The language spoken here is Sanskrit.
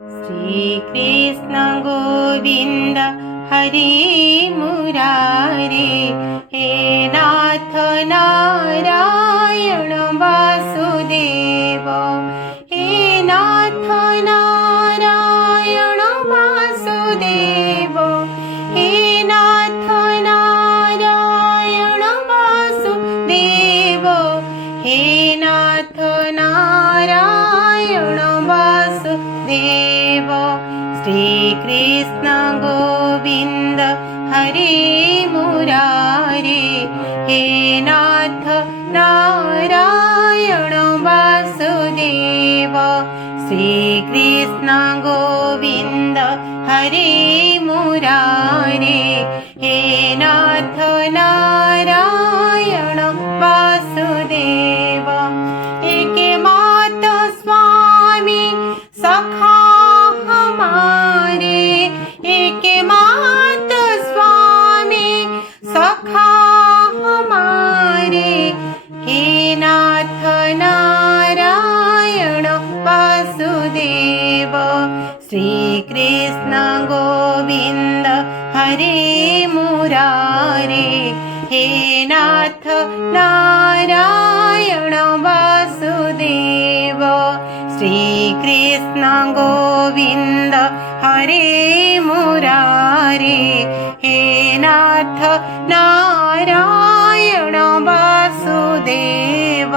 श्रीकृष्ण गोविन्द हरे मुरारे, हे नाथ नारायण वासुदेव, हे नाथ नारायण वासुदेव, हे नाथ नारायण वासुदेव, हे नाथ नारायण वासुदेव। श्रीकृष्ण गोविन्द हरे मुरारे, हे नाथ नारायण वासुदेव। श्रीकृष्ण गोविन्द हरे मुरारे, हे नाथ नारायण वासुदेव। एके मात स्वामी सखा हमारे, एके मात स्वामी सखा हमारे, हे नाथ नारायण वासुदेव। श्रीकृष्ण गोविन्द हरे मुरारे, हे नाथ नारायण वासुदेव। श्रीकृष्ण गोविन्द हरे मुरारे, हे नाथ नारायण वासुदेव।